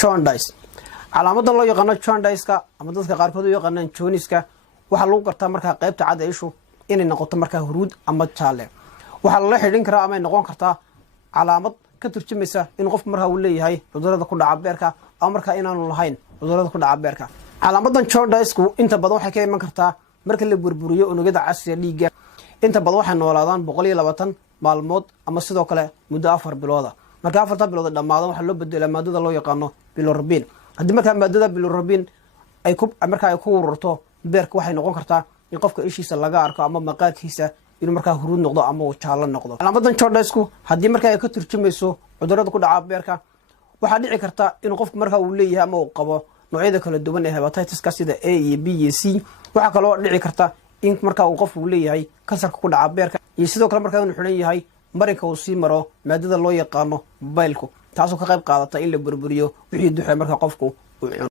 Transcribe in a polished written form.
jaundice calaamadan loo yaqaan jaundice-ka ama dadka qaarkood u yaqaanaan jaundice-ka waxa lagu gartaa marka qaybta cad ee ishu inay noqoto marka huruud ama jaalle waxa la xidhin karaa ama noqon kartaa calaamad ka turjumaysa in qofku marka uu leeyahay cudurrada ku dhaca beerka ama marka inaanu lahayn cudurrada ku dhaca beerka calaamadan jaundice-ku inta badan waxay ka iman kartaa marka la burburiyo unugyada casriga dhiigga inta badan waxay noolaadaan 120 maalmood ama sidoo kale muddo 4 bilood marka 4 bilood dhamaado waxa loo bedelaa maadada loo yaqaan bilirubin hadii marka maadada bilirubin ay ku ururto beerka waxay noqon kartaa in qofka ishiisa laga arko ama maqaarkiisa inuu marka huruud noqdo ama uu jaallo noqdo calaamadan jaundice-ku hadii marka ay ka turjumayso cudurrada ku dhaca beerka waxa dhici karta in qofku marka uu leeyahay ama uu qabo noocyada kala duwan ee hepatitis-ka sida A iyo B iyo C waxa kale oo dhici karta in marka uu qofku leeyahay kansarka ku dhaca beerka iyo sidoo kale marka uu xiran yahay marinka uu sii maro maadada loo yaqaan mobilku taasoo ka qayb qaadata in la burburiyo wixii duxay marka qofku uu